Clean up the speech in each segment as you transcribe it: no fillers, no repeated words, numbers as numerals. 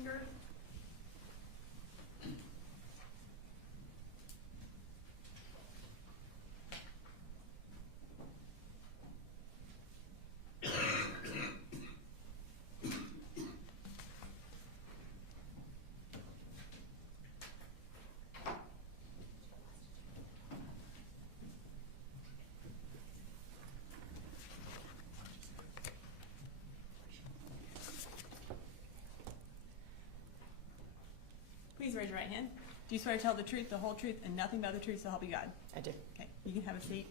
Persinger. Please raise your right hand. Do you swear to tell the truth, the whole truth, and nothing but the truth, so help you God? I do. Okay, you can have a seat.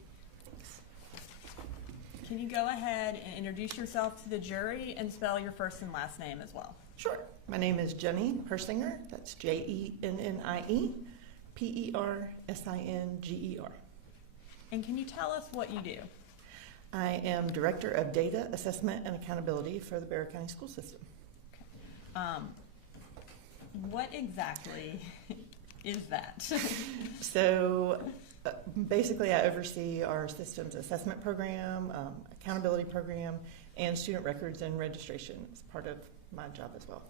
Can you go ahead and introduce yourself to the jury and spell your first and last name as well? Sure. My name is Jennie Persinger. That's Jennie, Persinger. And can you tell us what you do? I am Director of Data, Assessment, and Accountability for the Bexar County School System. Okay. What exactly is that? So basically I oversee our system's assessment program, accountability program, and student records and registration. It's part of my job as well.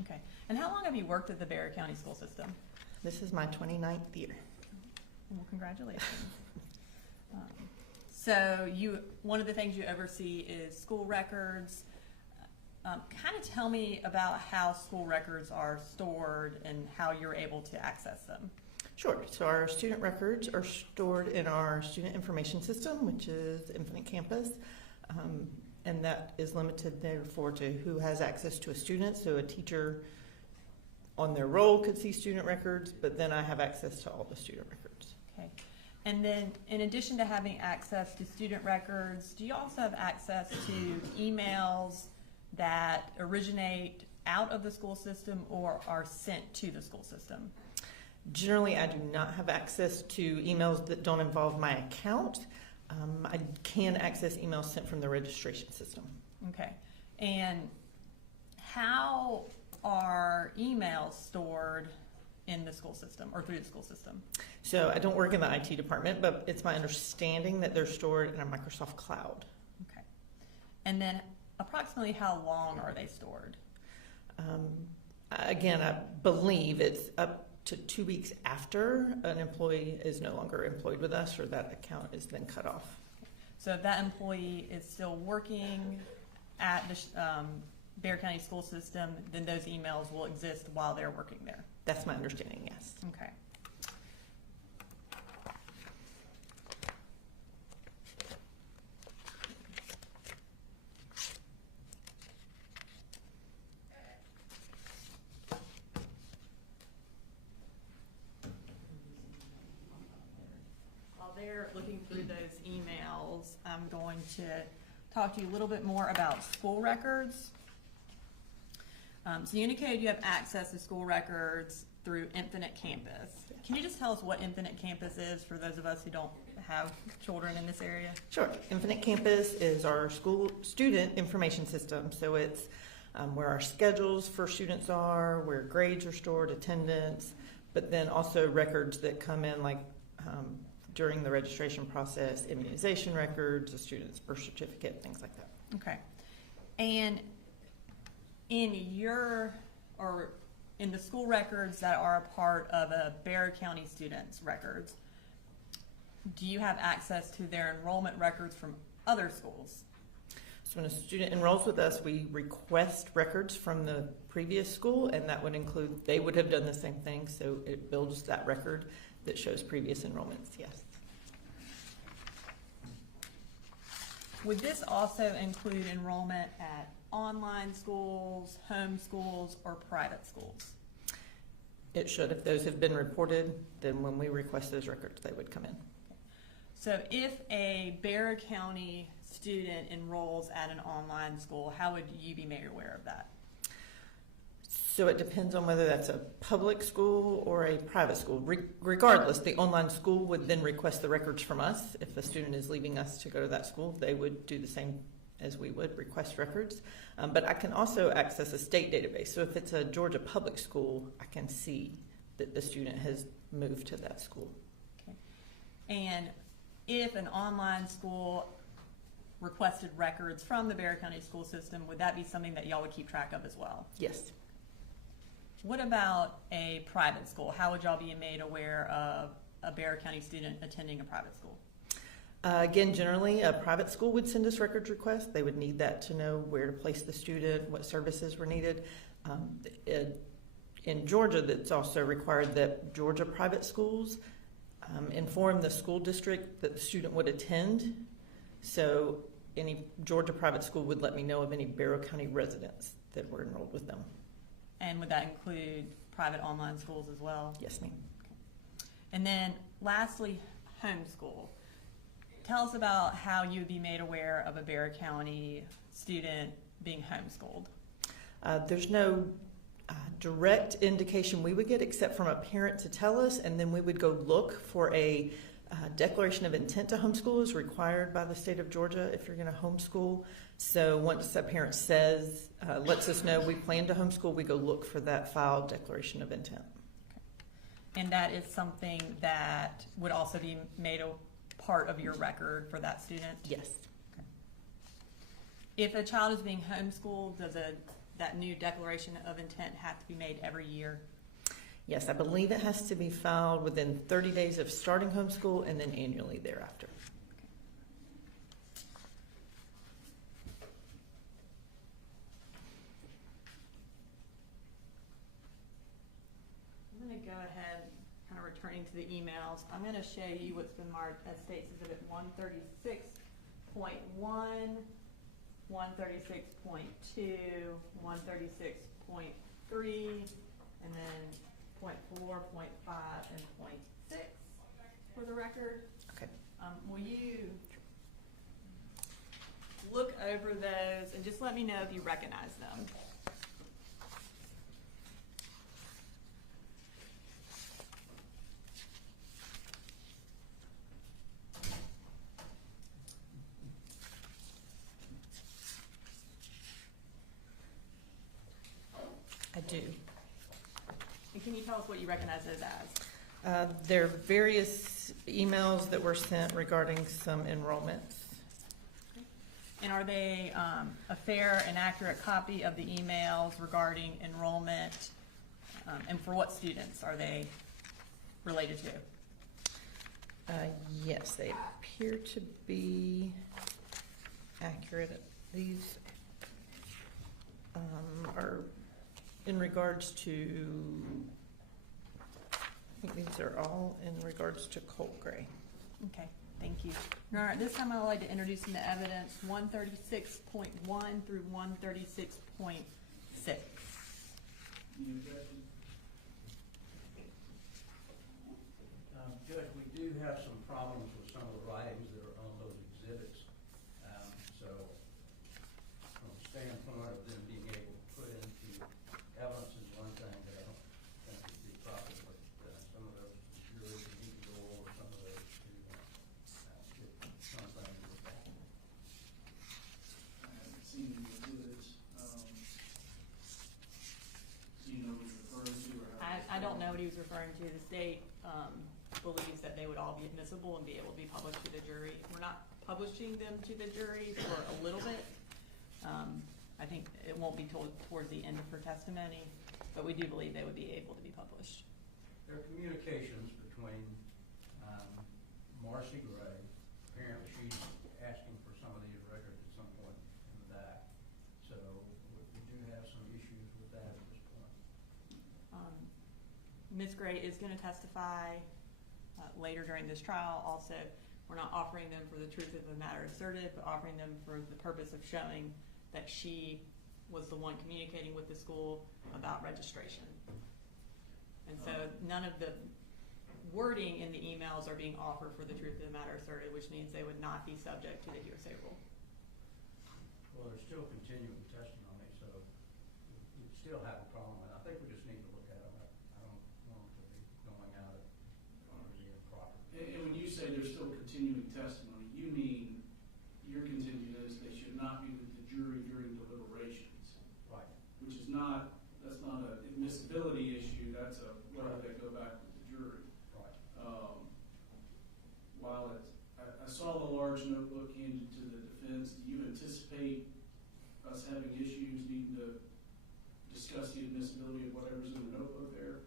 Okay. And how long have you worked at the Bexar County School System? This is my 29th year. Well, congratulations. So one of the things you oversee is school records. Kind of tell me about how school records are stored and how you're able to access them. Sure. So our student records are stored in our student information system, which is Infinite Campus, and that is limited therefore to who has access to a student. So a teacher on their roll could see student records, but then I have access to all the student records. Okay. And then in addition to having access to student records, do you also have access to emails that originate out of the school system or are sent to the school system? Generally, I do not have access to emails that don't involve my account. I can access emails sent from the registration system. Okay. And how are emails stored in the school system or through the school system? So I don't work in the IT department, but it's my understanding that they're stored in a Microsoft cloud. Okay. And then approximately how long are they stored? Again, I believe it's up to 2 weeks after an employee is no longer employed with us or that account is then cut off. So if that employee is still working at the Bexar County School System, then those emails will exist while they're working there? That's my understanding, yes. Okay. They're looking through those emails, I'm going to talk to you a little bit more about school records. So you indicated you have access to school records through Infinite Campus. Can you just tell us what Infinite Campus is for those of us who don't have children in this area? Sure. Infinite Campus is our school student information system. So it's where our schedules for students are, where grades are stored, attendance, but then also records that come in like during the registration process, immunization records, a student's birth certificate, things like that. Okay. And in the school records that are a part of a Bexar County student's records, do you have access to their enrollment records from other schools? So when a student enrolls with us, we request records from the previous school, and that would include, they would have done the same thing, so it builds that record that shows previous enrollments, yes. Would this also include enrollment at online schools, home schools, or private schools? It should. If those have been reported, then when we request those records, they would come in. So if a Bexar County student enrolls at an online school, how would you be made aware of that? So it depends on whether that's a public school or a private school. Regardless, the online school would then request the records from us. If a student is leaving us to go to that school, they would do the same as we would, request records. But I can also access a state database. So if it's a Georgia public school, I can see that the student has moved to that school. Okay. And if an online school requested records from the Bexar County school system, would that be something that y'all would keep track of as well? Yes. What about a private school? How would y'all be made aware of a Bexar County student attending a private school? Again, generally, a private school would send us records requests. They would need that to know where to place the student, what services were needed. In Georgia, that's also required that Georgia private schools inform the school district that the student would attend. So any Georgia private school would let me know of any Bexar County residents that were enrolled with them. And would that include private online schools as well? Yes, ma'am. And then lastly, homeschool. Tell us about how you would be made aware of a Bexar County student being homeschooled. There's no direct indication we would get except from a parent to tell us, and then we would go look for a declaration of intent to homeschool is required by the state of Georgia if you're going to homeschool. So once a parent says, lets us know we plan to homeschool, we go look for that filed declaration of intent. Okay. And that is something that would also be made a part of your record for that student? Yes. Okay. If a child is being homeschooled, does that new declaration of intent have to be made every year? Yes, I believe it has to be filed within 30 days of starting homeschool and then annually thereafter. I'm going to go ahead, kind of returning to the emails. I'm going to show you what's been marked as State's Exhibit 136.1, 136.2, 136.3, and then .4, .5, and .6 for the record. Okay. Will you look over those and just let me know if you recognize them? I do. And can you tell us what you recognize those as? There are various emails that were sent regarding some enrollments. And are they a fair and accurate copy of the emails regarding enrollment? And for what students are they related to? Yes, they appear to be accurate. These are in regards to, I think these are all in regards to Colt Gray. Okay, thank you. All right, this time I would like to introduce into evidence 136.1 through 136.6. Any objection? Judge, we do have some problems with some of the writings that are on those exhibits. So from the standpoint of them being able to put into evidence is one thing that I don't think would be proper, but some of those juries need to go over some of those to get something to look at. I haven't seen the exhibits. Do you know what you're referring to? Or I don't know what he was referring to. The state believes that they would all be admissible and be able to be published to the jury. We're not publishing them to the jury for a little bit. I think it won't be told towards the end of her testimony, but we do believe they would be able to be published. There are communications between Marcy Gray, apparently she's asking for some of these records at some point in that. So we do have some issues with that at this point. Ms. Gray is going to testify later during this trial. Also, we're not offering them for the truth of the matter asserted, but offering them for the purpose of showing that she was the one communicating with the school about registration. And so none of the wording in the emails are being offered for the truth of the matter asserted, which means they would not be subject to the hearsay rule. Well, there's still continuing testimony, so we still have a problem, and I think we just need to look at them. I don't want to be going out at the improper. And when you say there's still continuing testimony, you mean your contention is they should not be with the jury during deliberations, Right. which is not, that's not an admissibility issue, that's a whether they go back with the jury. Right. While I saw the large notebook handed to the defense, do you anticipate us having issues needing to discuss the admissibility of whatever's in the notebook there?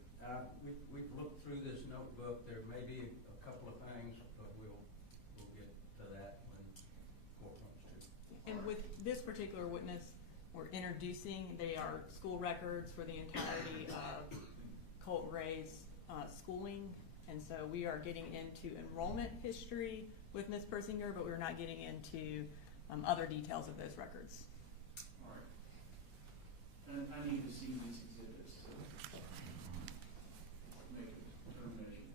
We've looked through this notebook. There may be a couple of things, but we'll get to that when court wants to. And with this particular witness, we're introducing, they are school records for the entirety of Colt Gray's schooling. And so we are getting into enrollment history with Ms. Persinger, but we're not getting into other details of those records. All right. And I need to see these exhibits to make a determination.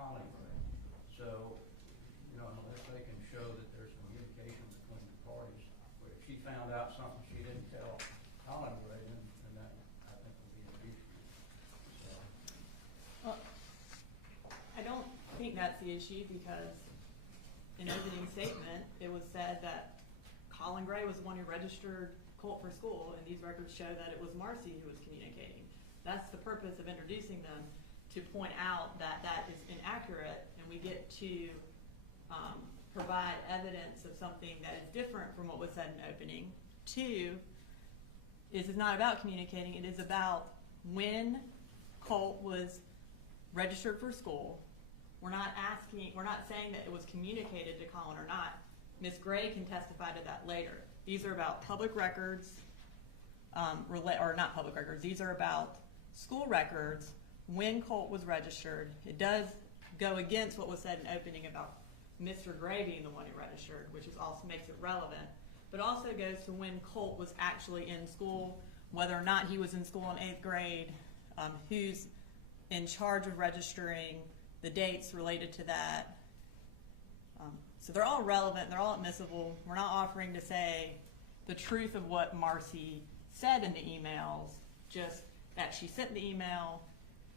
Colin Gray. So, unless they can show that there's communication between the parties, where if she found out something she didn't tell Colin Gray, then that, I think, would be an issue. So. Well, I don't think that's the issue, because in opening statement, it was said that Colin Gray was the one who registered Colt for school, and these records show that it was Marcy who was communicating. That's the purpose of introducing them, to point out that that is inaccurate, and we get to provide evidence of something that is different from what was said in opening. Two, is it's not about communicating, it is about when Colt was registered for school. We're not saying that it was communicated to Colin or not. Ms. Gray can testify to that later. These are about public records, or not public records, these are about school records when Colt was registered. It does go against what was said in opening about Mr. Gray being the one who registered, which is also makes it relevant, but also goes to when Colt was actually in school, whether or not he was in school in 8th grade, who's in charge of registering, the dates related to that. So they're all relevant, they're all admissible. We're not offering to say the truth of what Marcy said in the emails, just that she sent the email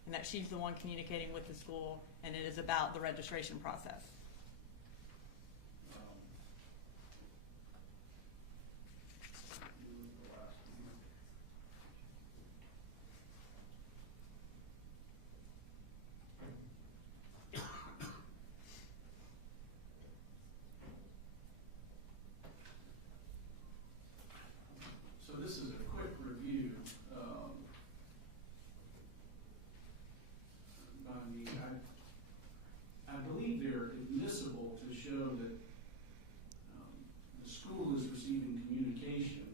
and that she's the one communicating with the school, and it is about the registration process. So this is a quick review. I believe they're admissible to show that the school is receiving communication.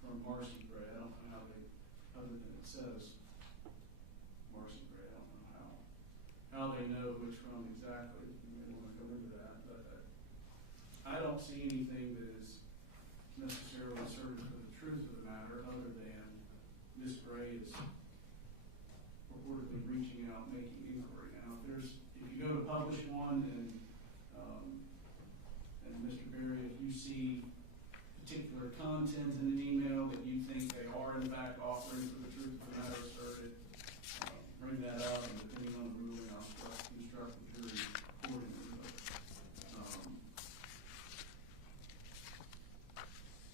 From Marcy Gray. I don't know how they, other than it says Marcy Gray, I don't know how they know which one exactly. You may want to go into that, but I don't see anything that is necessarily certain for the truth of the matter, other than Ms. Gray is reportedly reaching out, making inquiry. Now, if you go to publish one, and Mr. Berry, if you see particular content in an email that you think they are in fact offering for the truth of the matter asserted, bring that up, and depending on the ruling, I'll instruct the jury accordingly.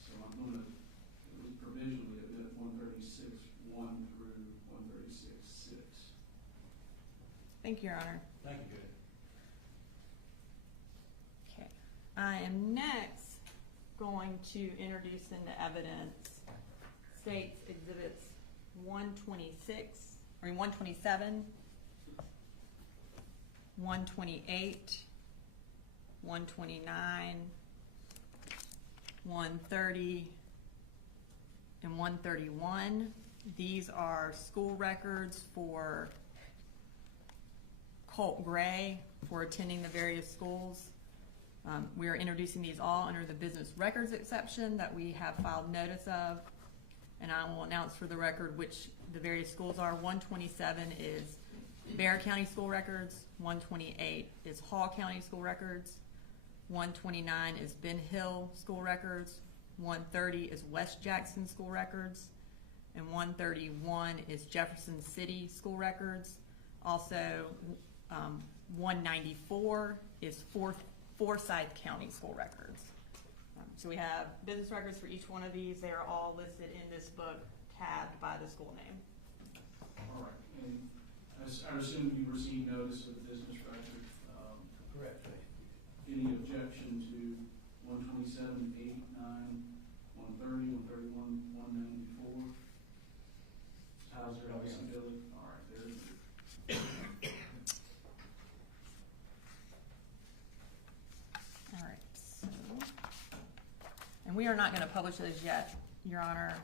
So I'm going to at least provisionally admit 136.1 through 136.6. Thank you, Your Honor. Thank you, Judge. Okay. I am next going to introduce into evidence states exhibits 127, 128, 129, 130, and 131. These are school records for Colt Gray for attending the various schools. We are introducing these all under the business records exception that we have filed notice of. And I will announce for the record which the various schools are. 127 is Bear County School Records. 128 is Hall County School Records. 129 is Ben Hill School Records. 130 is West Jackson School Records. And 131 is Jefferson City School Records. Also, 194 is Forsyth County School Records. So we have business records for each one of these. They are all listed in this book, tabbed by the school name. All right, and I assume you received notice of the business record. Correct. Any objection to 127, 8, 9, 130, 131, 194? How's your Billy? All right, there it is. All right, so, and we are not going to publish those yet, Your Honor.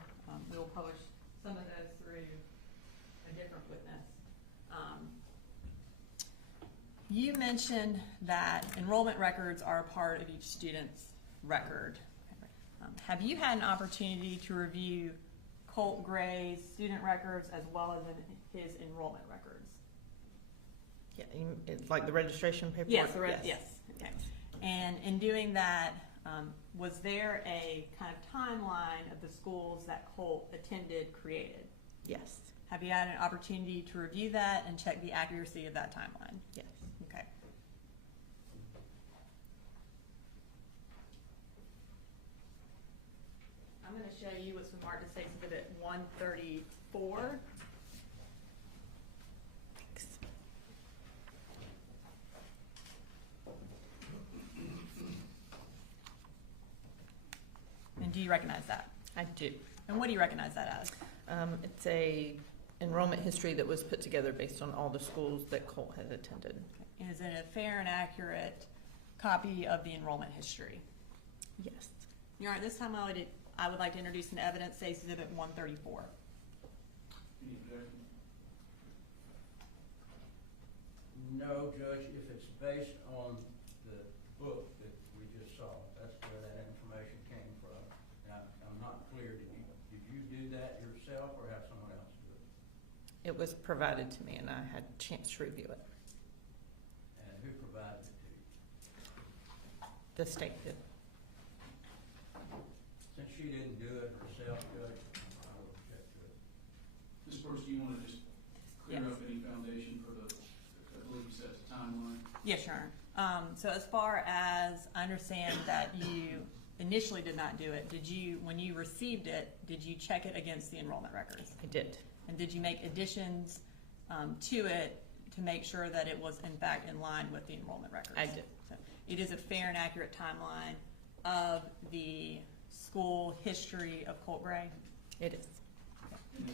We will publish some of those through a different witness. You mentioned that enrollment records are a part of each student's record. Have you had an opportunity to review Colt Gray's student records as well as his enrollment records? Yeah, it's like the registration paperwork? Yes, yes. Okay. And in doing that, was there a kind of timeline of the schools that Colt attended created? Yes. Have you had an opportunity to review that and check the accuracy of that timeline? Yes. Okay. I'm going to show you what's been marked as State Exhibit 134. Thanks. And do you recognize that? I do. And what do you recognize that as? It's a enrollment history that was put together based on all the schools that Colt had attended. Is it a fair and accurate copy of the enrollment history? Yes. Your Honor, this time I would like to introduce an evidence, State Exhibit 134. Any objection? No, Judge, if it's based on the book that we just saw, that's where that information came from. Now, I'm not clear, did you do that yourself or have someone else do it? It was provided to me and I had a chance to review it. And who provided it to you? The state did. Since she didn't do it herself, Judge, I will object to it. Ms. Burst, do you want to just clear Yes. up any foundation for the, I believe you said it's a timeline? Yes, Your Honor. So as far as I understand that you initially did not do it, when you received it, did you check it against the enrollment records? I did. And did you make additions to it to make sure that it was in fact in line with the enrollment records? I did. So it is a fair and accurate timeline of the school history of Colt Gray? It is. And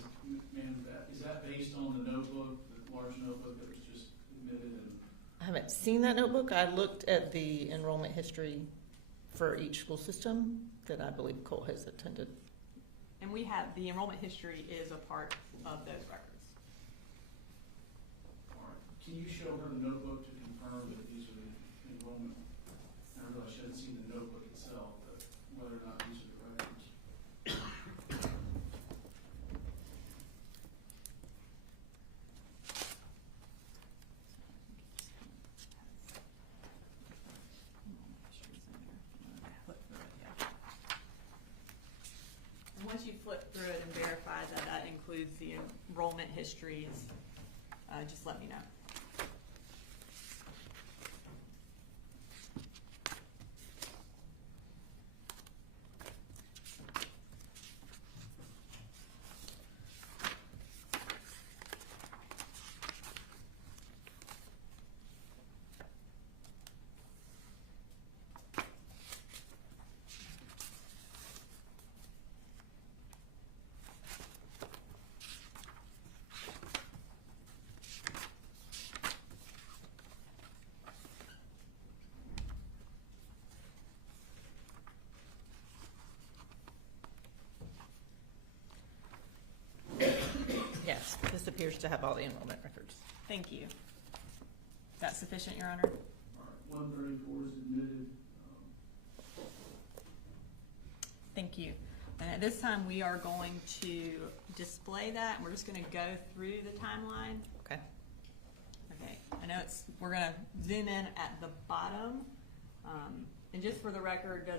ma'am, is that based on the notebook, the large notebook that was just admitted? And I haven't seen that notebook. I looked at the enrollment history for each school system that I believe Colt has attended. And we have, the enrollment history is a part of those records. all right, can you show her the notebook to confirm that these are the enrollment? I realize she hasn't seen the notebook itself, but whether or not these are the records. And once you flip through it and verify that that includes the enrollment histories, just let me know. to have all the enrollment records. Thank you. Is that sufficient, Your Honor? All right, 134 is admitted. Thank you. And at this time, we are going to display that, and we're just going to go through the timeline. Okay. Okay, I know we're going to zoom in at the bottom. And just for the record,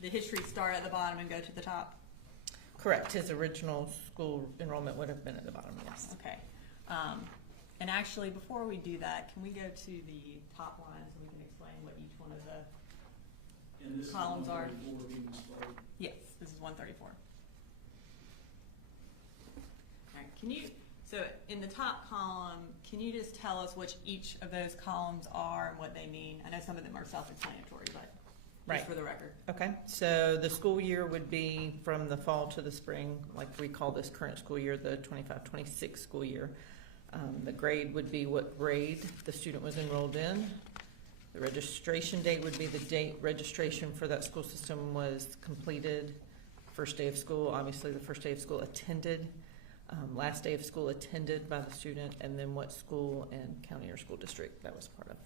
the history start at the bottom and go to the top? Correct. His original school enrollment would have been at the bottom, yes. Okay. And actually, before we do that, can we go to the top line so we can explain what each one of the And this columns is are? 134 being displayed. Yes, this is 134. All right, so in the top column, can you just tell us which each of those columns are and what they mean? I know some of them are self-explanatory, but Right. just for the record. Okay, so the school year would be from the fall to the spring, like we call this current school year, the 25-26 school year. The grade would be what grade the student was enrolled in. The registration date would be the date registration for that school system was completed. First day of school, obviously the first day of school attended. Last day of school attended by the student, and then what school and county or school district that was part of.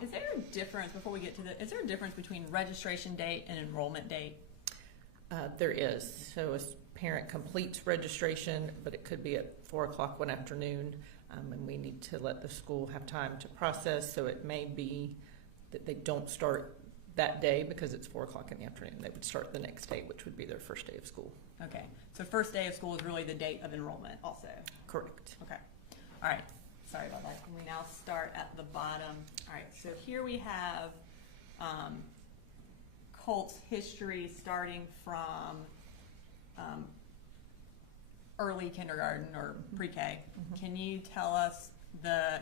Is there a difference, before we get to is there a difference between registration date and enrollment date? There is. So a parent completes registration, but it could be at 4 o'clock one afternoon, and we need to let the school have time to process. So it may be that they don't start that day because it's 4 o'clock in the afternoon. They would start the next day, which would be their first day of school. Okay, so first day of school is really the date of enrollment also? Correct. Okay, all right, sorry about that. We now start at the bottom. All right, so here we have Colt's history starting from early kindergarten or pre-K. Mm-hmm. Can you tell us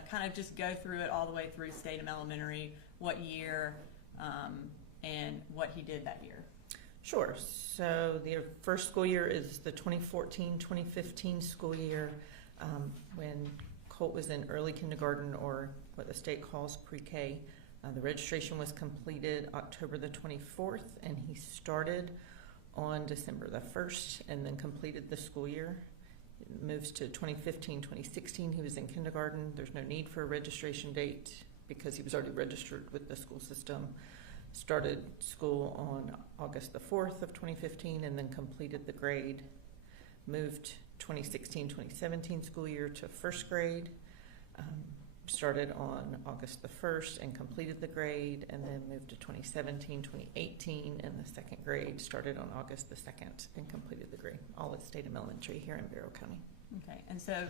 kind of just go through it all the way through Statham Elementary, what year, and what he did that year? Sure. So the first school year is the 2014-2015 school year, when Colt was in early kindergarten, or what the state calls pre-K. The registration was completed October the 24th, and he started on December the 1st and then completed the school year. It moves to 2015-2016. He was in kindergarten. There's no need for a registration date because he was already registered with the school system. Started school on August the 4th of 2015 and then completed the grade. Moved 2016-2017 school year to first grade. Started on August the 1st and completed the grade, and then moved to 2017-2018 and the second grade. Started on August the 2nd and completed the grade, all at Statham Elementary here in Barrow County. Okay, and so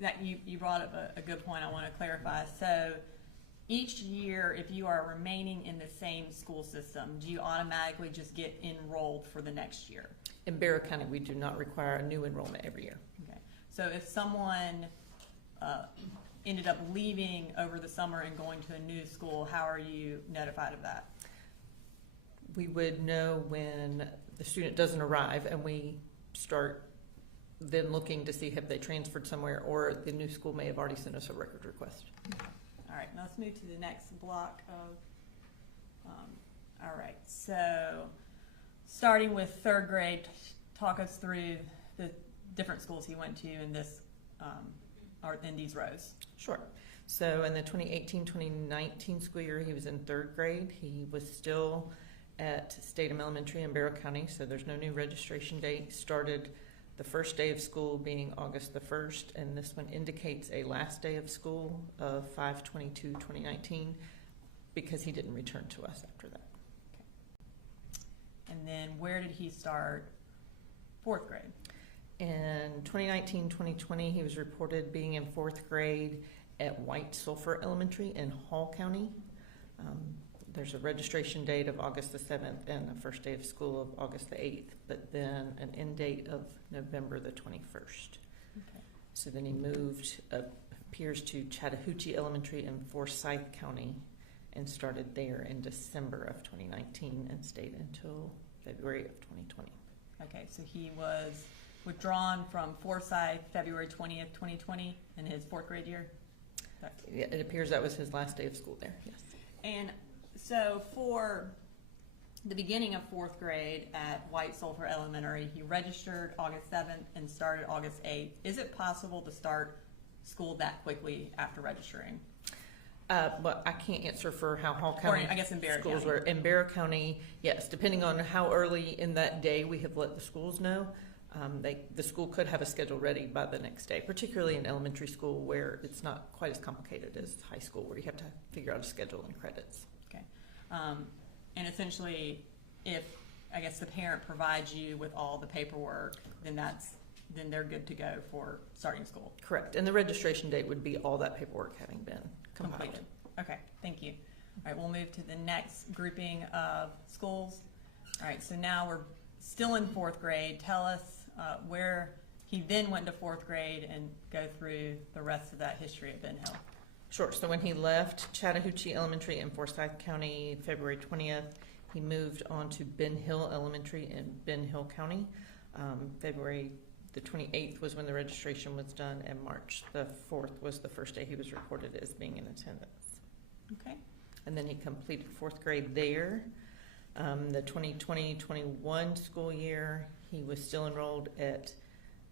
that you brought up a good point I want to clarify. So each year, if you are remaining in the same school system, do you automatically just get enrolled for the next year? In Barrow County, we do not require a new enrollment every year. Okay, so if someone ended up leaving over the summer and going to a new school, how are you notified of that? We would know when the student doesn't arrive, and we start then looking to see have they transferred somewhere, or the new school may have already sent us a record request. All right, now let's move to the next block of, all right, so starting with third grade, talk us through the different schools he went to in this, or in these rows. Sure. So in the 2018-2019 school year, he was in third grade. He was still at Statham Elementary in Barrow County, so there's no new registration date. Started the first day of school being August the 1st, and this one indicates a last day of school of 5/22/2019 because he didn't return to us after that. Okay. And then where did he start fourth grade? In 2019-2020, he was reported being in fourth grade at White Sulphur Elementary in Hall County. There's a registration date of August the 7th and a first day of school of August the 8th, but then an end date of November the 21st. Okay. So then he moved, appears to Chattahoochee Elementary in Forsyth County and started there in December of 2019 and stayed until February of 2020. Okay, so he was withdrawn from Forsyth February 20th, 2020 in his fourth grade year? Yeah, it appears that was his last day of school there, yes. And so for the beginning of 4th grade at White Sulphur Elementary. He registered August 7th and started August 8th. Is it possible to start school that quickly after registering? But I can't answer for how Hall County I guess in Barrow schools County. were. In Barrow County, yes, depending on how early in that day we have let the schools know, the school could have a schedule ready by the next day, particularly in elementary school where it's not quite as complicated as high school, where you have to figure out a schedule and credits. Okay. And essentially, if, I guess, the parent provides you with all the paperwork, then they're good to go for starting school. Correct. And the registration date would be all that paperwork having been compiled. Completed. Okay, thank you. All right, we'll move to the next grouping of schools. All right, so now we're still in 4th grade. Tell us where he then went to 4th grade and go through the rest of that history at Ben Hill. Sure. So when he left Chattahoochee Elementary in Forsyth County, February 20th, he moved on to Ben Hill Elementary in Ben Hill County. February the 28th was when the registration was done, and March the 4th was the first day he was reported as being in attendance. Okay. And then he completed 4th grade there. The 2020-21 school year, he was still enrolled at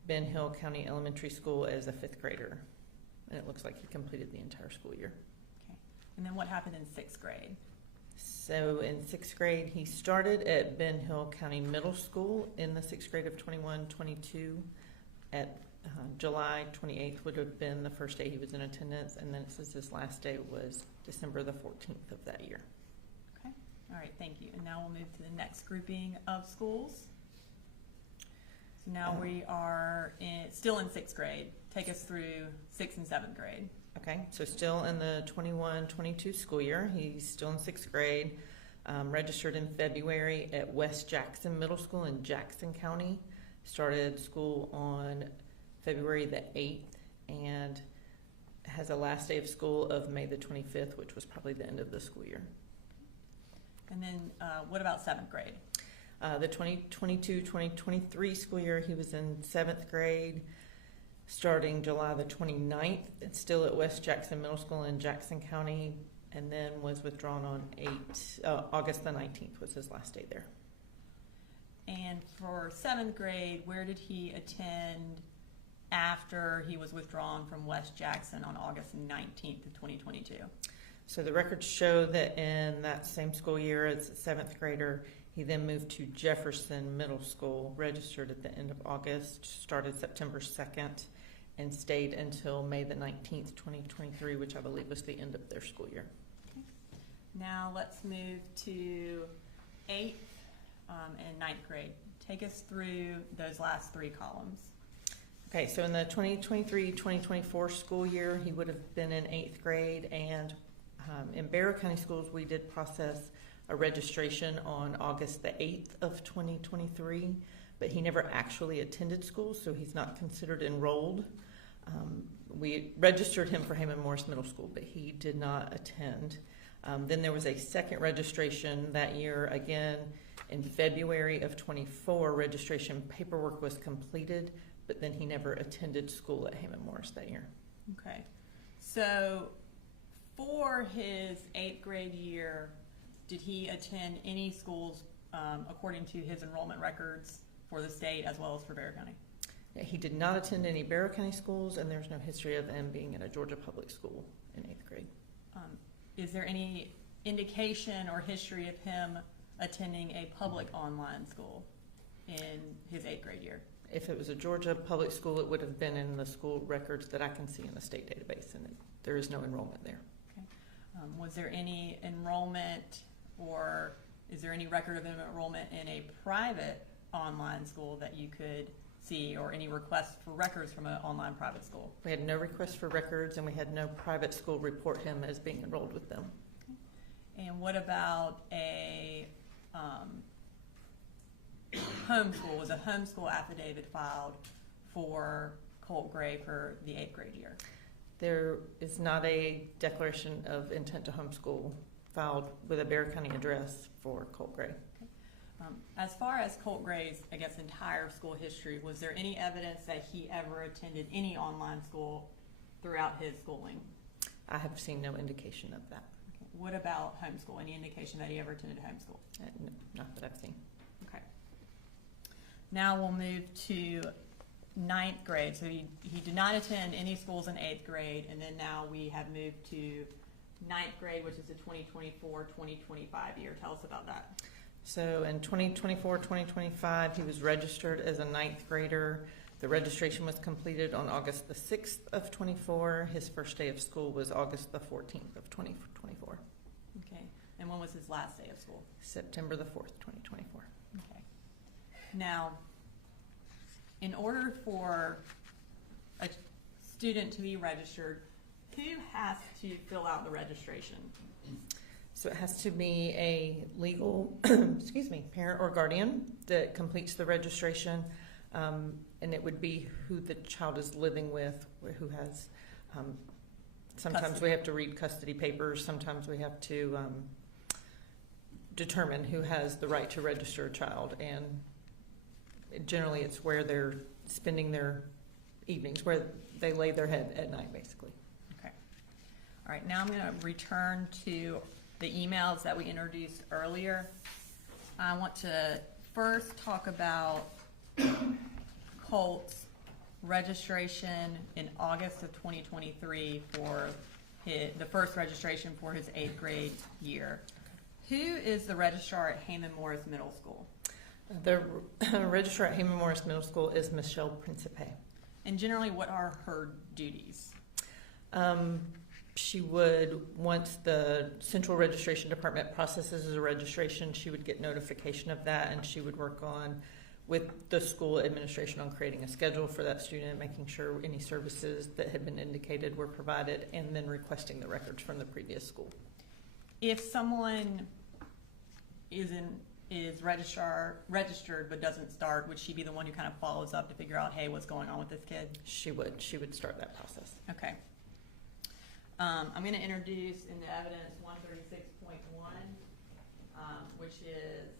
Ben Hill County Elementary School as a 5th grader. And it looks like he completed the entire school year. Okay. And then what happened in 6th grade? So in 6th grade, he started at Ben Hill County Middle School in the 6th grade of 21-22. At July 28th would have been the first day he was in attendance, and then it says his last day was December the 14th of that year. Okay. All right, thank you. And now we'll move to the next grouping of schools. So now we are still in 6th grade. Take us through 6th and 7th grade. Okay, so still in the 21-22 school year, he's still in 6th grade, registered in February at West Jackson Middle School in Jackson County, started school on February the 8th, and has a last day of school of May the 25th, which was probably the end of the school year. And then what about 7th grade? The 2022-2023 school year, he was in 7th grade, starting July the 29th, and still at West Jackson Middle School in Jackson County, and then was withdrawn on August the 19th was his last day there. And for 7th grade, where did he attend after he was withdrawn from West Jackson on August 19th of 2022? So the records show that in that same school year as a 7th grader, he then moved to Jefferson Middle School, registered at the end of August, started September 2nd, and stayed until May the 19th, 2023, which I believe was the end of their school year. Okay. Now let's move to 8th and 9th grade. Take us through those last 3 columns. Okay, so in the 2023-2024 school year, he would have been in 8th grade, and in Barrow County Schools, we did process a registration on August the 8th of 2023, but he never actually attended school, so he's not considered enrolled. We registered him for Hammond Morris Middle School, but he did not attend. Then there was a second registration that year, again in February of 24. Registration paperwork was completed, but then he never attended school at Hammond Morris that year. Okay, so for his 8th grade year, did he attend any schools according to his enrollment records for the state as well as for Barrow County? He did not attend any Barrow County schools, and there's no history of him being in a Georgia public school in 8th grade. Is there any indication or history of him attending a public online school in his 8th grade year? If it was a Georgia public school, it would have been in the school records that I can see in the state database, and there is no enrollment there. Okay. Was there any enrollment, or is there any record of enrollment in a private online school that you could see, or any requests for records from an online private school? We had no requests for records, and we had no private school report him as being enrolled with them. Okay. And what about a homeschool? Was a homeschool affidavit filed for Colt Gray for the 8th grade year? There is not a declaration of intent to homeschool filed with a Barrow County address for Colt Gray. As far as Colt Gray's, I guess, entire school history, was there any evidence that he ever attended any online school throughout his schooling? I have seen no indication of that. Okay. what about homeschool? Any indication that he ever attended homeschool? No, not that I've seen. Okay. Now we'll move to ninth grade. So he did not attend any schools in 8th grade, and then now we have moved to ninth grade, which is the 2024-2025 year. Tell us about that. So in 2024-2025, he was registered as a ninth grader. The registration was completed on August the 6th of 24. His first day of school was August the 14th of 2024. Okay. And when was his last day of school? September the 4th, 2024. Okay. Now, in order for a student to be registered, who has to fill out the registration? So it has to be a legal, parent or guardian that completes the registration, and it would be who the child is living with, who has, sometimes Custody. we have to read custody papers, sometimes we have to determine who has the right to register a child, and generally it's where they're spending their evenings, where they lay their head at night, basically. Okay. All right, now I'm going to return to the emails that we introduced earlier. I want to first talk about Colt's registration in August of 2023 for the first registration for his 8th grade year. Who is the registrar at Heyman Morris Middle School? The registrar at Heyman Morris Middle School is Michelle Principe. And generally, what are her duties? She would, once the central registration department processes a registration, she would get notification of that, and she would work on with the school administration on creating a schedule for that student, making sure any services that had been indicated were provided, and then requesting the records from the previous school. If someone is registered but doesn't start, would she be the one who kind of follows up to figure out, hey, what's going on with this kid? She would start that process. Okay. I'm going to introduce into evidence 136.1, which is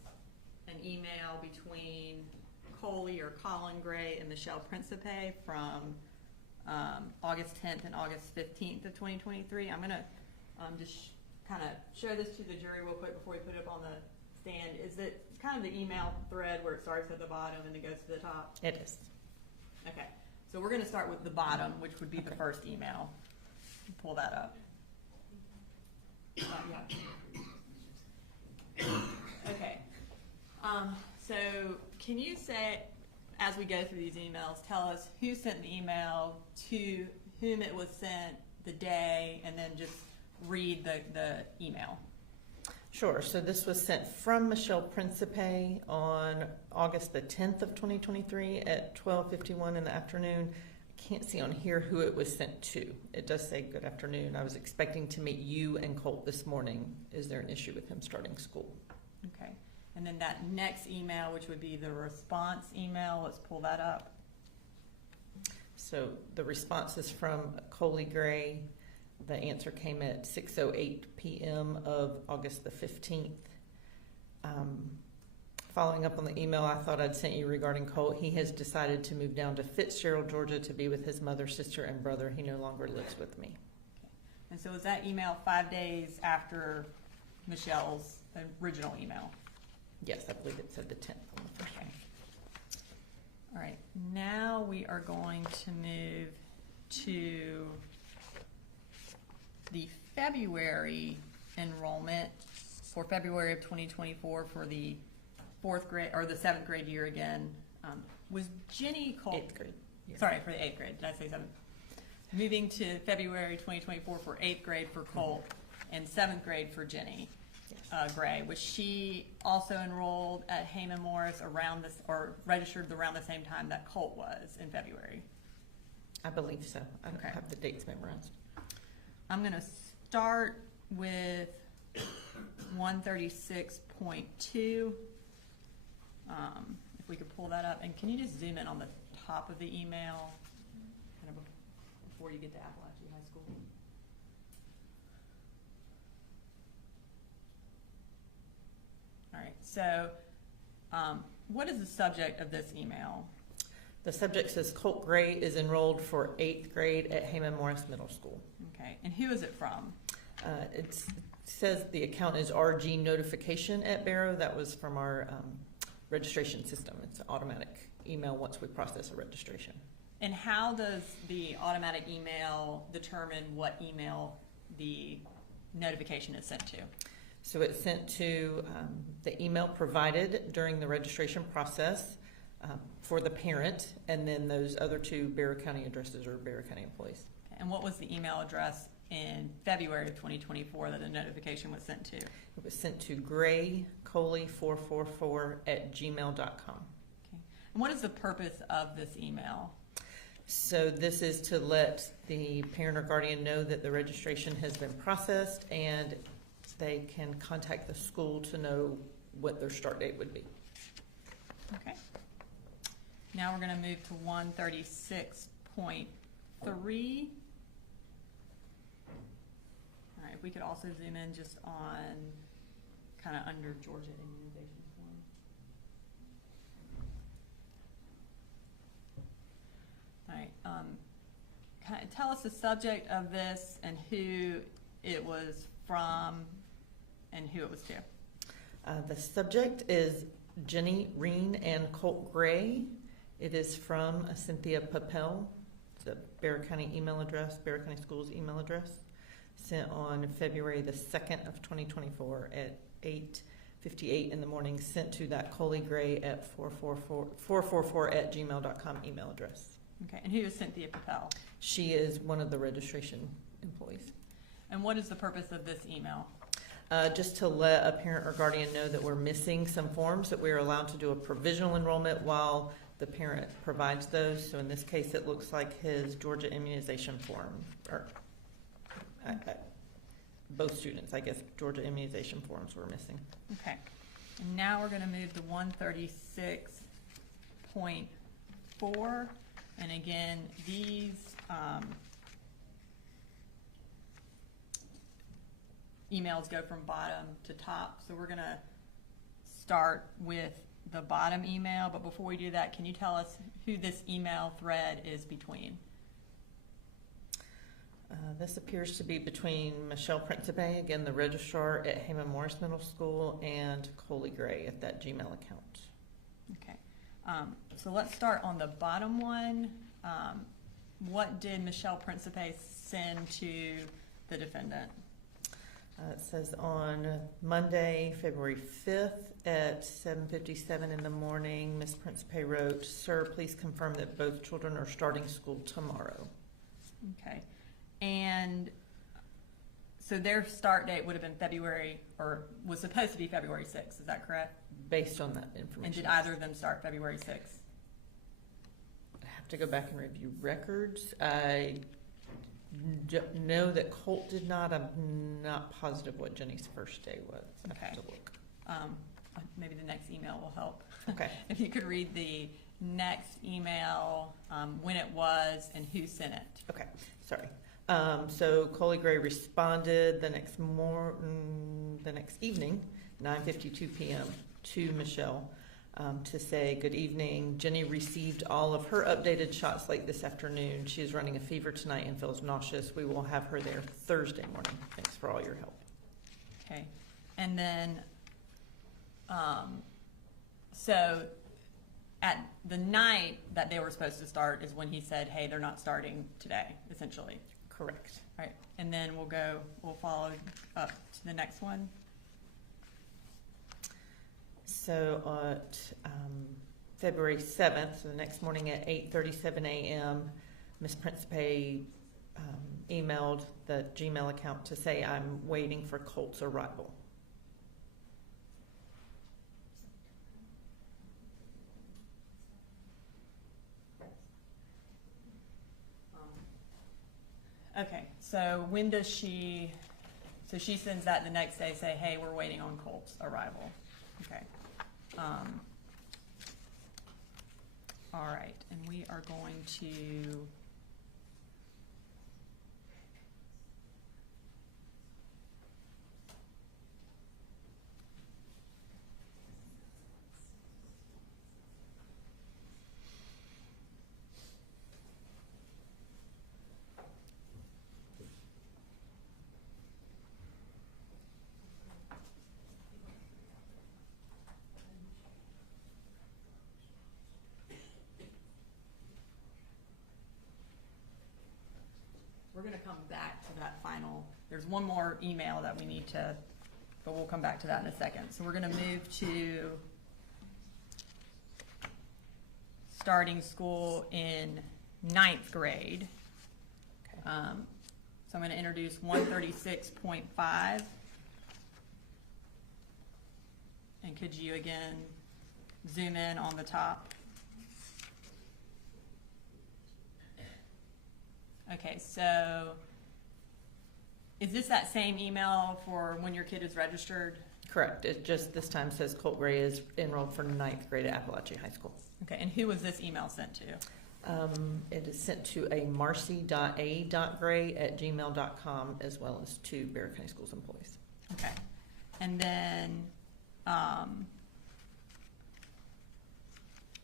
an email between Colin Gray and Michelle Principe from August 10th and August 15th of 2023. I'm going to just kind of show this to the jury real quick before we put it up on the stand. Is it kind of the email thread where it starts at the bottom and it goes to the top? It is. Okay. So we're going to start with the bottom, which would be the first email. Pull that up. Okay. So can you say, as we go through these emails, tell us who sent the email, to whom it was sent, the day, and then just read the email. Sure. So this was sent from Michelle Principe on August the 10th of 2023 at 12:51 in the afternoon. I can't see on here who it was sent to. It does say good afternoon. I was expecting to meet you and Colt this morning. Is there an issue with him starting school? Okay. And then that next email, which would be the response email, let's pull that up. So the response is from Colt Gray. The answer came at 6:08 p.m. of August the 15th. Following up on the email I thought I'd sent you regarding Colt, he has decided to move down to Fitzgerald, Georgia to be with his mother, sister, and brother. He no longer lives with me. Okay. And so was that email 5 days after Michelle's original email? Yes, I believe it said the 10th on the first Okay. one. All right. Now we are going to move to the February enrollment for February of 2024 for the 4th grade, or the 7th grade year again. Was Jennie Colt? 8th grade. Yeah. Sorry, for the 8th grade. Did I say 7th? Moving to February 2024 for 8th grade for Colt and 7th grade for Jennie Gray. Was she also enrolled at Heyman Morris around this, or registered around the same time that Colt was in February? I believe so. I don't Okay. have the dates memorized. I'm going to start with 136.2. If we could pull that up. And can you just zoom in on the top of the email kind of before you get to Apalachee High School? All right. So what is the subject of this email? The subject says Colt Gray is enrolled for 8th grade at Heyman Morris Middle School. Okay. And who is it from? It says the account is RG notification at Barrow. That was from our registration system. It's an automatic email once we process a registration. And how does the automatic email determine what email the notification is sent to? So it's sent to the email provided during the registration process for the parent, and then those other two Barrow County addresses are Barrow County employees. And what was the email address in February of 2024 that the notification was sent to? It was sent to graycoley444@gmail.com. Okay. And what is the purpose of this email? So this is to let the parent or guardian know that the registration has been processed, and they can contact the school to know what their start date would be. Okay. Now we're going to move to 136.3. All right, if we could also zoom in just on kind of under Georgia immunization form. All right, kind of tell us the subject of this and who it was from and who it was to. The subject is Jennie, Reen, and Colt Gray. It is from Cynthia Papel. It's a Barrow County email address, Barrow County Schools email address, sent on February the 2nd of 2024 at 8:58 in the morning, sent to that Coley Gray at 444@gmail.com email address. Okay, and who is Cynthia Papel? She is one of the registration employees. And what is the purpose of this email? Just to let a parent or guardian know that we're missing some forms, that we're allowed to do a provisional enrollment while the parent provides those. So in this case, it looks like his Georgia immunization form, or both students, I guess, Georgia immunization forms were missing. Okay. And now we're going to move to 136.4. And again, these emails go from bottom to top. So we're going to start with the bottom email. But before we do that, can you tell us who this email thread is between? This appears to be between Michelle Principe, again, the registrar at Heyman Morris Middle School, and Coley Gray at that Gmail account. Okay. So let's start on the bottom one. What did Michelle Principe send to the defendant? It says on Monday, February 5th at 7:57 in the morning, Ms. Principe wrote, "Sir, please confirm that both children are starting school tomorrow." Okay. And so their start date would have been February, or was supposed to be February 6th, is that correct? Based on that information. And did either of them start February 6th? I have to go back and review records. I know that Colt did not. I'm not positive what Jennie's first day was. I have to look. Maybe the next email will help. Okay. If you could read the next email, when it was and who sent it. Okay, sorry. So Coley Gray responded the next evening, 9:52 p.m. to Michelle to say, "Good evening. Jennie received all of her updated shots late this afternoon. She is running a fever tonight and feels nauseous. We will have her there Thursday morning. Thanks for all your help." Okay. And then, so at the night that they were supposed to start is when he said, "Hey, they're not starting today," essentially. Correct. Right. And then we'll follow up to the next one. So at February 7th, so the next morning at 8:37 a.m., Ms. Principe emailed the Gmail account to say, "I'm waiting for Colt's arrival." Okay, so when does she sends that the next day, say, "Hey, we're waiting on Colt's arrival." Okay. All right, and we are going to one more email that we need to, but we'll come back to that in a second. So we're gonna move to starting school in 9th grade. Okay. So I'm gonna introduce 136.5. And could you again zoom in on the top? Okay, so is this that same email for when your kid is registered? Correct. It just this time says Colt Gray is enrolled for 9th grade at Apalachee High School. Okay, and who was this email sent to? It is sent to a marcy.a.gray@gmail.com as well as to Barrow County Schools employees. Okay, and then,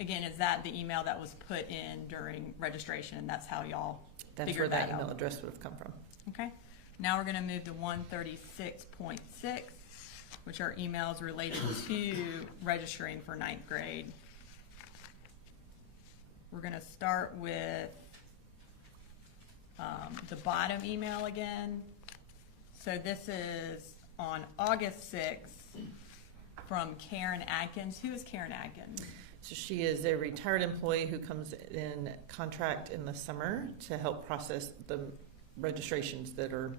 again, is that the email that was put in during registration? That's how y'all That's where figured that that email out? address would have come from. Okay, now we're gonna move to 136.6, which are emails related to registering for 9th grade. We're gonna start with the bottom email again. So this is on August 6th from Karen Atkins. Who is Karen Atkins? So she is a retired employee who comes in contract in the summer to help process the registrations that are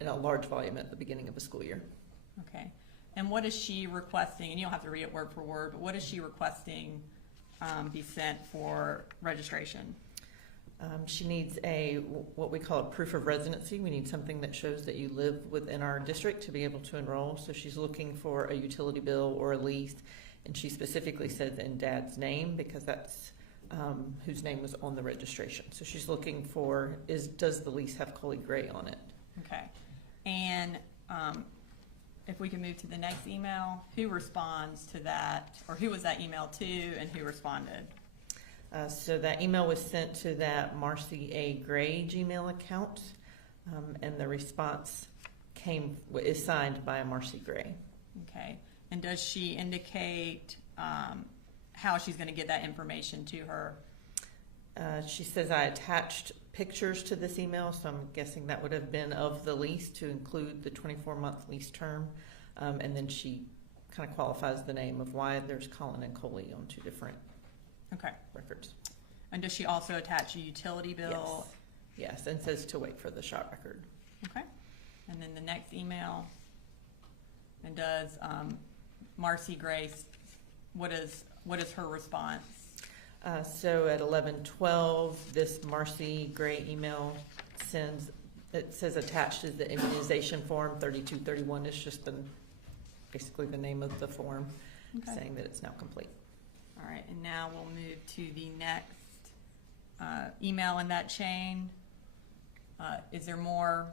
in a large volume at the beginning of a school year. Okay, and what is she requesting, and you don't have to read it word for word, but what is she requesting be sent for registration? She needs what we call a proof of residency. We need something that shows that you live within our district to be able to enroll. So she's looking for a utility bill or a lease, and she specifically says in Dad's name because that's whose name was on the registration. So she's looking for does the lease have Colt Gray on it? Okay, and if we can move to the next email, who responds to that, or who was that email to, and who responded? So that email was sent to that Marcy A. Gray Gmail account, and the response is signed by a Marcy Gray. Okay, and does she indicate how she's going to get that information to her? She says I attached pictures to this email, so I'm guessing that would have been of the lease to include the 24-month lease term, and then she kind of qualifies the name of why there's Colin and Colin on two different Okay, records. and does she also attach a utility bill? Yes, and says to wait for the shot record. Okay, and then the next email, and does Marcy Grace, what is her response? So at 11:12, this Marcy Gray email it says attached is the immunization form. 3231 is just basically the name of the form, Okay. saying that it's now complete. All right, and now we'll move to the next email in that chain. Is there more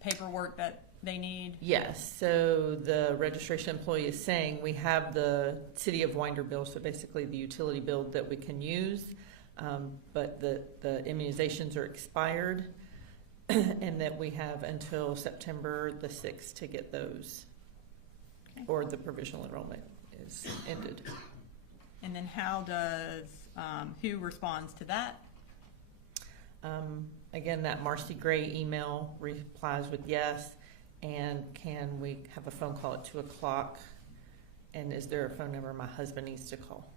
paperwork that they need? Yes, so the registration employee is saying we have the City of Winder bill, so basically the utility bill that we can use, but the immunizations are expired, and that we have until September the 6th to get those, Okay. or the provisional enrollment is ended. And then how does, who responds to that? Again, that Marcy Gray email replies with yes, and can we have a phone call at 2 o'clock? And is there a phone number my husband needs to call?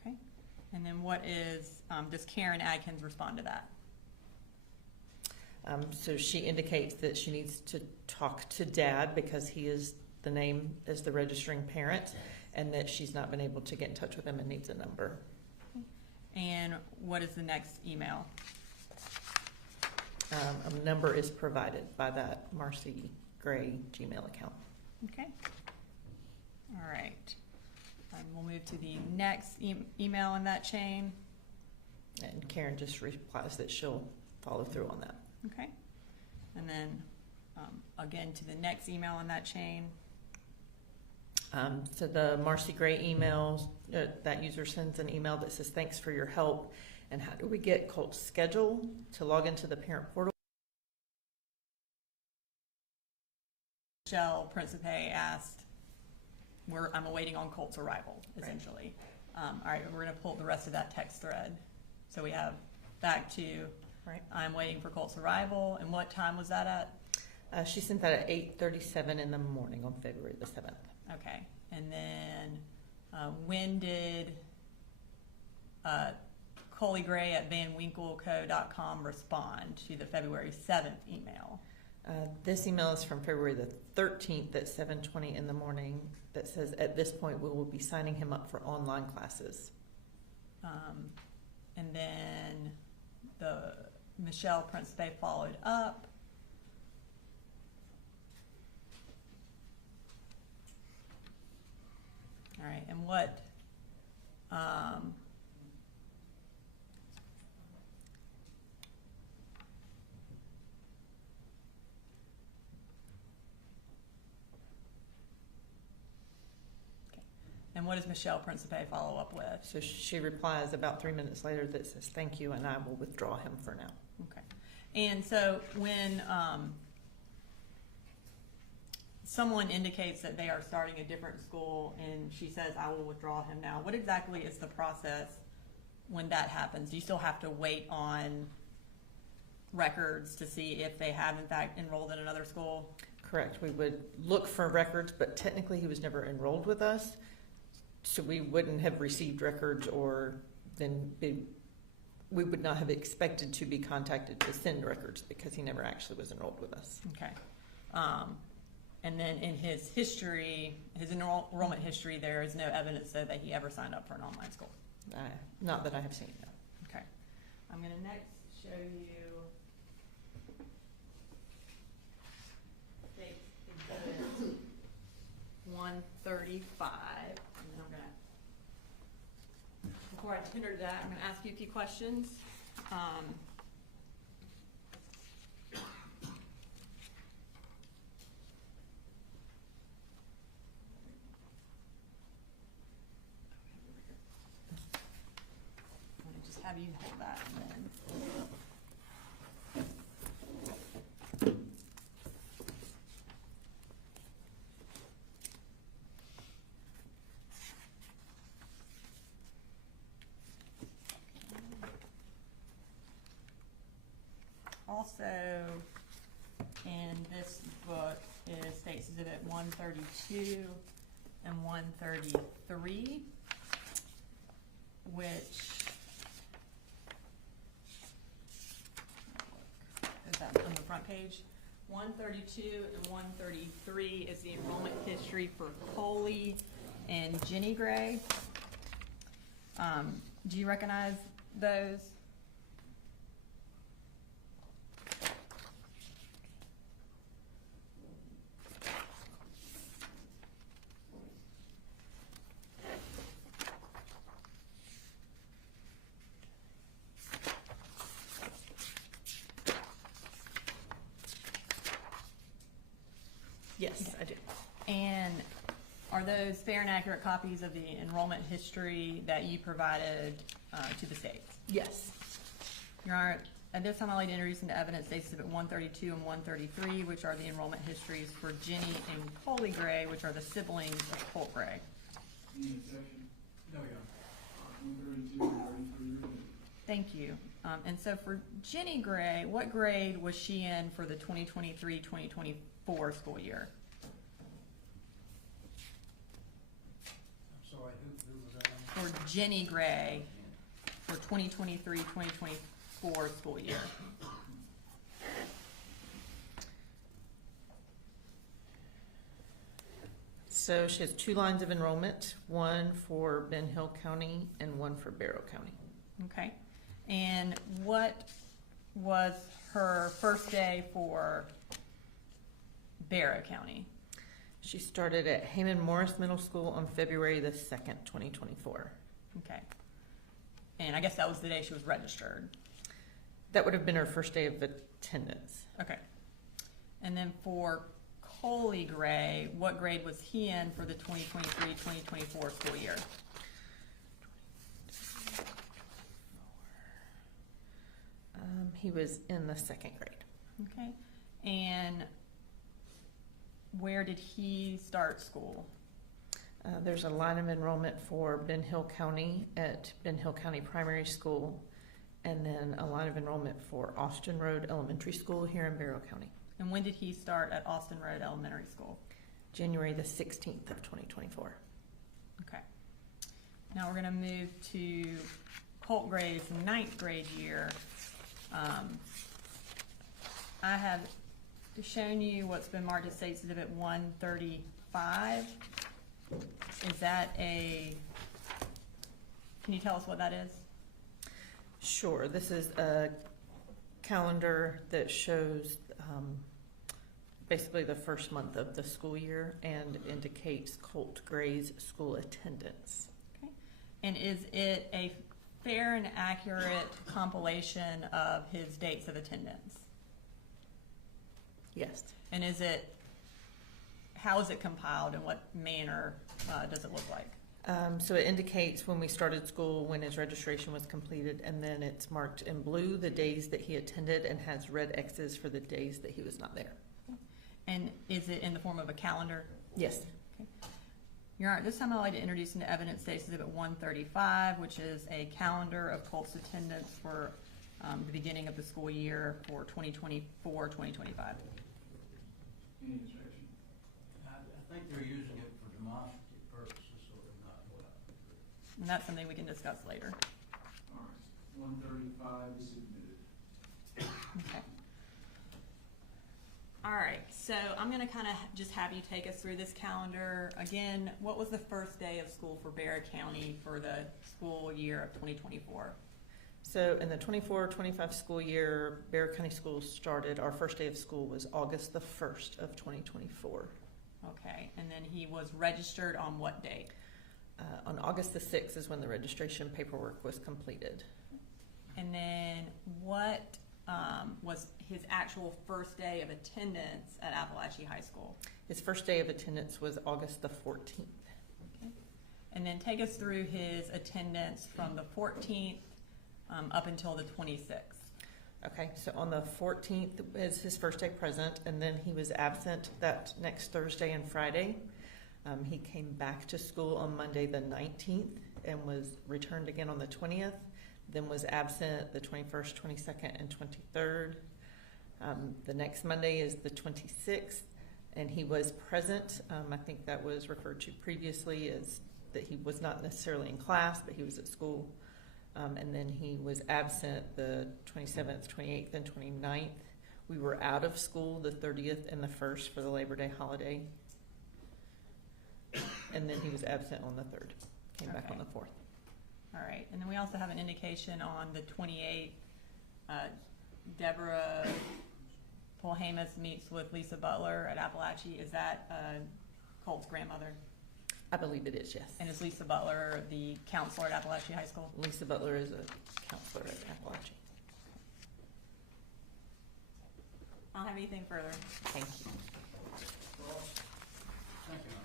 Okay, and then what is, does Karen Adkins respond to that? So she indicates that she needs to talk to Dad because he is the name as the registering parent, and that she's not been able to get in touch with him and needs a number. And what is the next email? A number is provided by that Marcy Gray Gmail account. Okay. All right. And we'll move to the next email in that chain. And Karen just replies that she'll follow through on that. Okay. And then, again, to the next email in that chain. So the Marcy Gray emails, that user sends an email that says, thanks for your help. And how do we get Colt's schedule to log into the parent portal? Michelle Principe asked, I'm awaiting on Colt's arrival, essentially. All right, we're going to pull the rest of that text thread. So we have back to, Right. I'm waiting for Colt's arrival. And what time was that at? She sent that at 8:37 in the morning on February the 7th. Okay, and then when did Colt Gray at vanwinkleco.com respond to the February 7th email? This email is from February the 13th at 7:20 in the morning that says, at this point, we will be signing him up for online classes. And then Michelle Principe followed up. All right, and what, and what does Michelle Principe follow up with? So she replies about 3 minutes later that says, thank you, and I will withdraw him for now. Okay. And so when someone indicates that they are starting a different school and she says, I will withdraw him now, what exactly is the process when that happens? Do you still have to wait on records to see if they have in fact enrolled in another school? Correct. We would look for records, but technically he was never enrolled with us, so we wouldn't have received records, or then we would not have expected to be contacted to send records because he never actually was enrolled with us. Okay. And then in his history, his enrollment history, there is no evidence though that he ever signed up for an online school. Not that I have seen, no. Okay. I'm going to next show you State Exhibit 135. And then I'm going to, before I tender that, I'm going to ask you a few questions. Have you hold that then? Also, in this book is States Exhibit 132 and 133, which is that on the front page. 132 and 133 is the enrollment history for Colin and Jennie Gray. Do you recognize those? Yes, I do. And are those fair and accurate copies of the enrollment history that you provided to the state? Yes. Your Honor, at this time I'd like to introduce into evidence States Exhibit 132 and 133, which are the enrollment histories for Jennie and Colt Gray, which are the siblings of Colt Gray. Any objection? No, Your Honor. 132 and 133. Thank you. And so for Jennie Gray, what grade was she in for the 2023-2024 school year? I'm sorry, who was that? For Jennie Gray for 2023-2024 school year. So she has 2 lines of enrollment, one for Ben Hill County and one for Barrow County. Okay. And what was her first day for Barrow County? She started at Heyman Morris Middle School on February the 2nd, 2024. Okay. And I guess that was the day she was registered. That would have been her first day of attendance. Okay. And then for Colt Gray, what grade was he in for the 2023-2024 school year? He was in the 2nd grade. Okay. And where did he start school? There's a line of enrollment for Ben Hill County at Ben Hill County Primary School, and then a line of enrollment for Austin Road Elementary School here in Barrow County. And when did he start at Austin Road Elementary School? January the 16th of 2024. Okay. Now we're going to move to Colt Gray's 9th grade year. I have shown you what's been marked as State's Exhibit 135. Is that can you tell us what that is? Sure. This is a calendar that shows basically the first month of the school year and indicates Colt Gray's school attendance. Okay. And is it a fair and accurate compilation of his dates of attendance? Yes. And how is it compiled and what manner does it look like? So it indicates when we started school, when his registration was completed, and then it's marked in blue the days that he attended and has red X's for the days that he was not there. And is it in the form of a calendar? Yes. Okay. Your Honor, this time I'd like to introduce into evidence State's Exhibit 135, which is a calendar of Colt's attendance for the beginning of the school year for 2024-2025. Any objection? I think they're using it for demonstrative purposes, so they're not allowed. And that's something we can discuss later. All right, 135 is admitted. Okay. All right, so I'm going to kind of just have you take us through this calendar. Again, what was the first day of school for Bexar County for the school year of 2024? So in the 24-25 school year, Bexar County Schools started, our first day of school was August the 1st of 2024. Okay, and then he was registered on what date? On August the 6th is when the registration paperwork was completed. And then what was his actual first day of attendance at Apalachee High School? His first day of attendance was August the 14th. Okay. And then take us through his attendance from the 14th up until the 26th. Okay, so on the 14th is his first day present, and then he was absent that next Thursday and Friday. He came back to school on Monday the 19th and was returned again on the 20th, then was absent the 21st, 22nd, and 23rd. The next Monday is the 26th, and he was present. I think that was referred to previously as that he was not necessarily in class, but he was at school. And then he was absent the 27th, 28th, and 29th. We were out of school the 30th and the 1st for the Labor Day holiday. And then he was absent on the 3rd. Came back on the 4th. All right, and then we also have an indication on the 28th, Deborah Polhamus meets with Lisa Butler at Apalachee. Is that Colt's grandmother? I believe it is, yes. And is Lisa Butler the counselor at Apalachee High School? Lisa Butler is a counselor at Apalachee. I don't have anything further. Thank you. Thank you, Honor.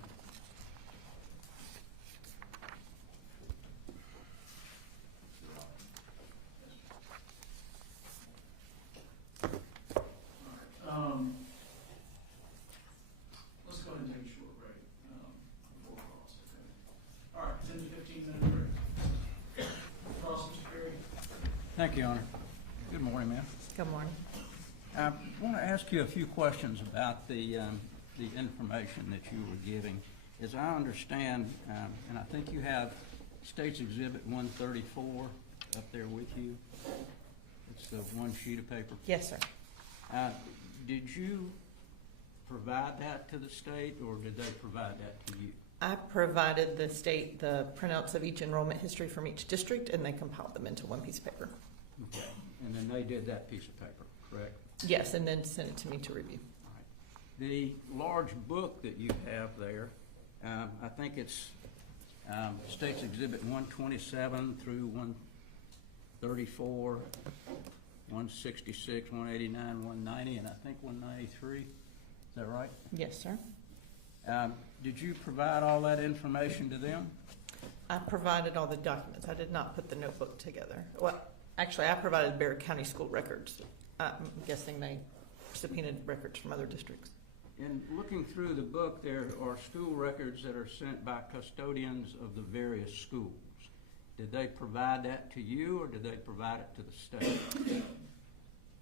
Let's go ahead and take a short break before cross, okay? All right, 10 to 15 minute break. Cross, Mr. Perry. Thank you, Honor. Good morning, ma'am. Good morning. I want to ask you a few questions about the information that you were giving. As I understand, and I think you have State's Exhibit 134 up there with you. It's the one sheet of paper. Yes, sir. Did you provide that to the state, or did they provide that to you? I provided the state the printouts of each enrollment history from each district, and they compiled them into one piece of paper. Okay. And then they did that piece of paper, correct? Yes, and then sent it to me to review. All right. The large book that you have there, I think it's State's Exhibit 127 through 134, 166, 189, 190, and I think 193. Is that right? Yes, sir. Did you provide all that information to them? I provided all the documents. I did not put the notebook together. Well, actually, I provided Bexar County school records. I'm guessing they subpoenaed records from other districts. In looking through the book, there are school records that are sent by custodians of the various schools. Did they provide that to you, or did they provide it to the state?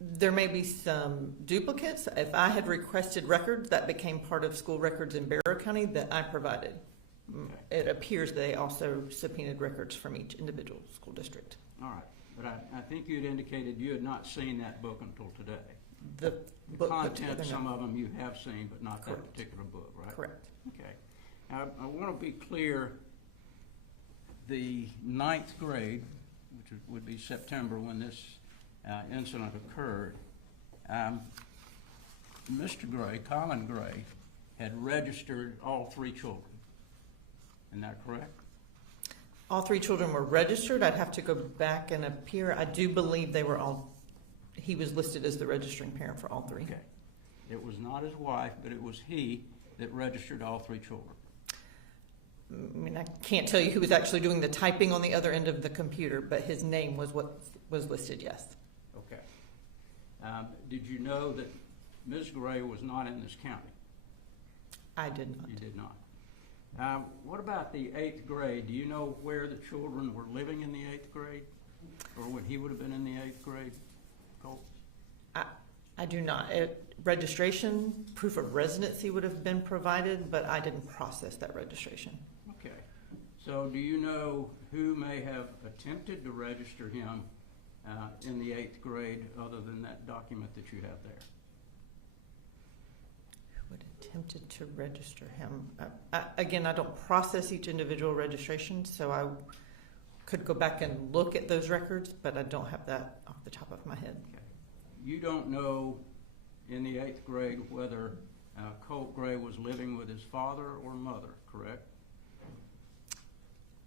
There may be some duplicates. If I had requested records, that became part of school records in Barrow County that I provided. Okay. It appears they also subpoenaed records from each individual school district. All right, but I think you'd indicated you had not seen that book until today. The The book put together, content, no. some of them you have seen, but not that Correct. particular book, right? Correct. Okay. Now, I want to be clear, the 9th grade, which would be September when this incident occurred, Mr. Gray, Colin Gray, had registered all 3 children. Isn't that correct? All 3 children were registered. I'd have to go back and appear. I do believe they were all, he was listed as the registering parent for all 3. Okay. It was not his wife, but it was he that registered all 3 children. I mean, I can't tell you who was actually doing the typing on the other end of the computer, but his name was what was listed, yes. Okay. Did you know that Ms. Gray was not in this county? I did not. You did not. What about the 8th grade? Do you know where the children were living in the 8th grade? Or when he would have been in the 8th grade, Colt? I do not. Registration, proof of residency would have been provided, but I didn't process that registration. Okay. So do you know who may have attempted to register him in the 8th grade other than that document that you have there? Who had attempted to register him? Again, I don't process each individual registration, so I could go back and look at those records, but I don't have that off the top of my head. Okay. You don't know in the 8th grade whether Colt Gray was living with his father or mother, correct?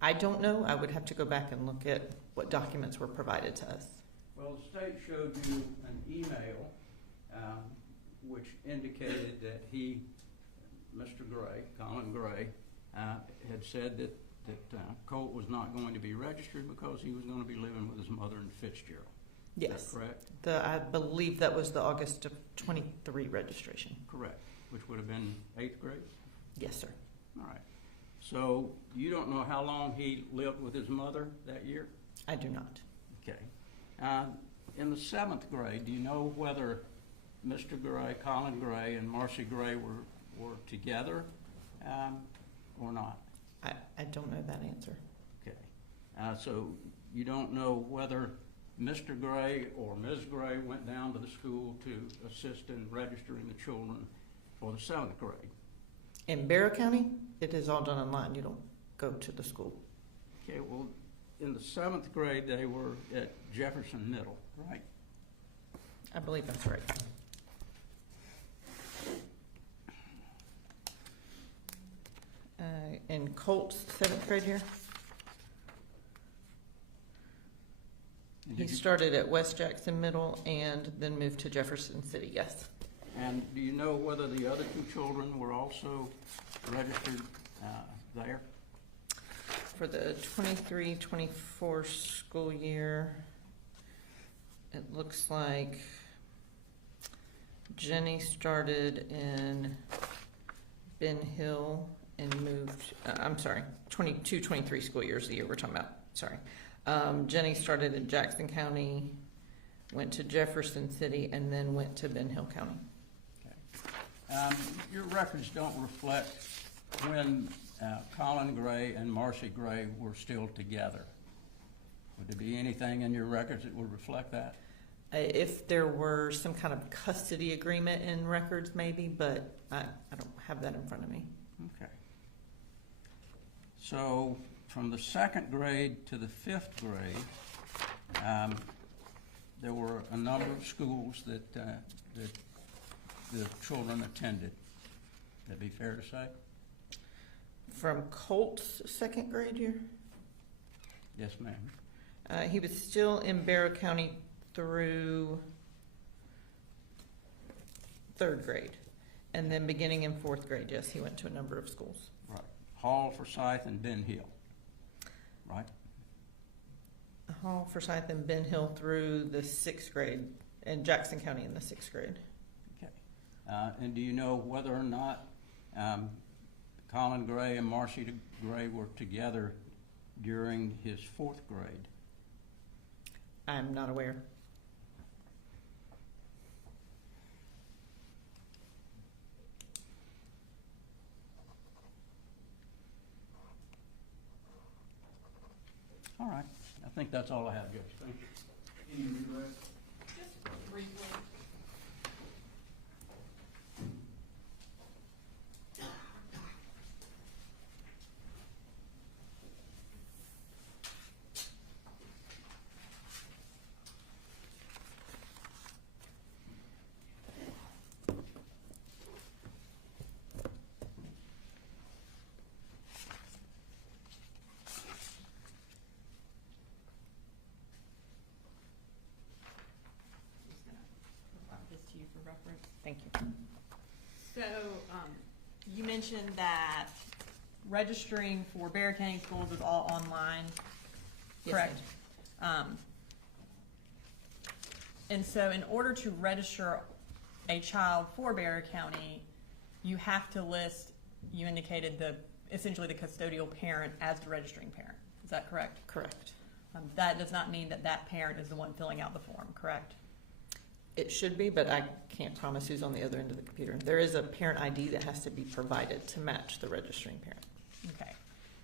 I don't know. I would have to go back and look at what documents were provided to us. Well, the state showed you an email which indicated that he, Mr. Gray, Colin Gray, had said that Colt was not going to be registered because he was going to be living with his mother in Fitzgerald. Yes. Is that correct? I believe that was the August of 23 registration. Correct. Which would have been 8th grade? Yes, sir. All right. So you don't know how long he lived with his mother that year? I do not. Okay. In the 7th grade, do you know whether Mr. Gray, Colin Gray, and Marcy Gray were together or not? I don't know that answer. Okay. So you don't know whether Mr. Gray or Ms. Gray went down to the school to assist in registering the children for the 7th grade? In Barrow County, it is all done online. You don't go to the school. Okay, well, in the 7th grade, they were at Jefferson Middle, right? I believe that's right. In Colt's 7th grade year, he started at West Jackson Middle and then moved to Jefferson City, yes. And do you know whether the other 2 children were also registered there? For the 23-24 school year, it looks like Jennie started in Ben Hill and moved, I'm sorry, 22-23 school year is the year we're talking about, sorry. Jennie started in Jackson County, went to Jefferson City, and then went to Ben Hill County. Okay. Your records don't reflect when Colin Gray and Marcy Gray were still together. Would there be anything in your records that would reflect that? If there were some kind of custody agreement in records, maybe, but I don't have that in front of me. Okay. So from the 2nd grade to the 5th grade, there were a number of schools that the children attended. Would that be fair to say? From Colt's 2nd grade year? Yes, ma'am. He was still in Barrow County through 3rd grade. And then beginning in 4th grade, yes, he went to a number of schools. Right. Hall, Forsyth, and Ben Hill. Right? Hall, Forsyth, and Ben Hill through the 6th grade, and Jackson County in the 6th grade. Okay. And do you know whether or not Colin Gray and Marcy Gray were together during his 4th grade? I'm not aware. think that's all I have, Judge. Thank you. Any redirect? Just briefly. This to you for reference. Thank you. So, you mentioned that registering for Bexar County Schools is all online, Yes, correct? And so in order to register a child for Bexar County, you have to list, you indicated essentially the custodial parent as the registering parent. Is that correct? Correct. That does not mean that that parent is the one filling out the form, correct? It should be, but I can't promise who's on the other end of the computer. There is a parent ID that has to be provided to match the registering parent. Okay.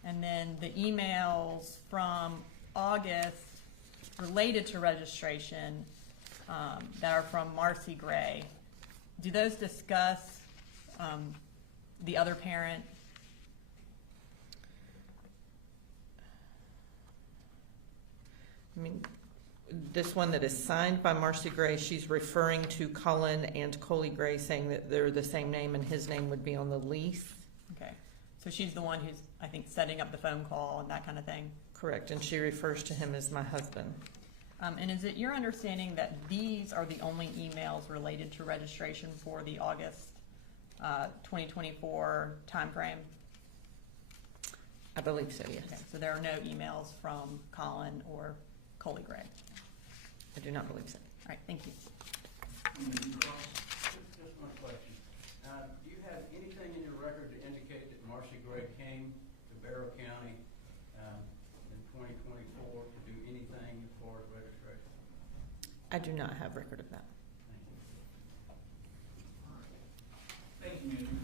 And then the emails from August related to registration that are from Marcy Gray, do those discuss the other parent? I mean, this one that is signed by Marcy Gray, she's referring to Colin and Colt Gray, saying that they're the same name and his name would be on the lease. Okay. So she's the one who's, I think, setting up the phone call and that kind of thing? Correct, and she refers to him as my husband. And is it your understanding that these are the only emails related to registration for the August 2024 timeframe? I believe so, yes. Okay, so there are no emails from Colin or Colt Gray. I do not believe so. All right, thank you. Just one question. Do you have anything in your record to indicate that Marcy Gray came to Bexar County in 2024 to do anything as far as registration? I do not have record of that. Thank you. Thank you, ma'am.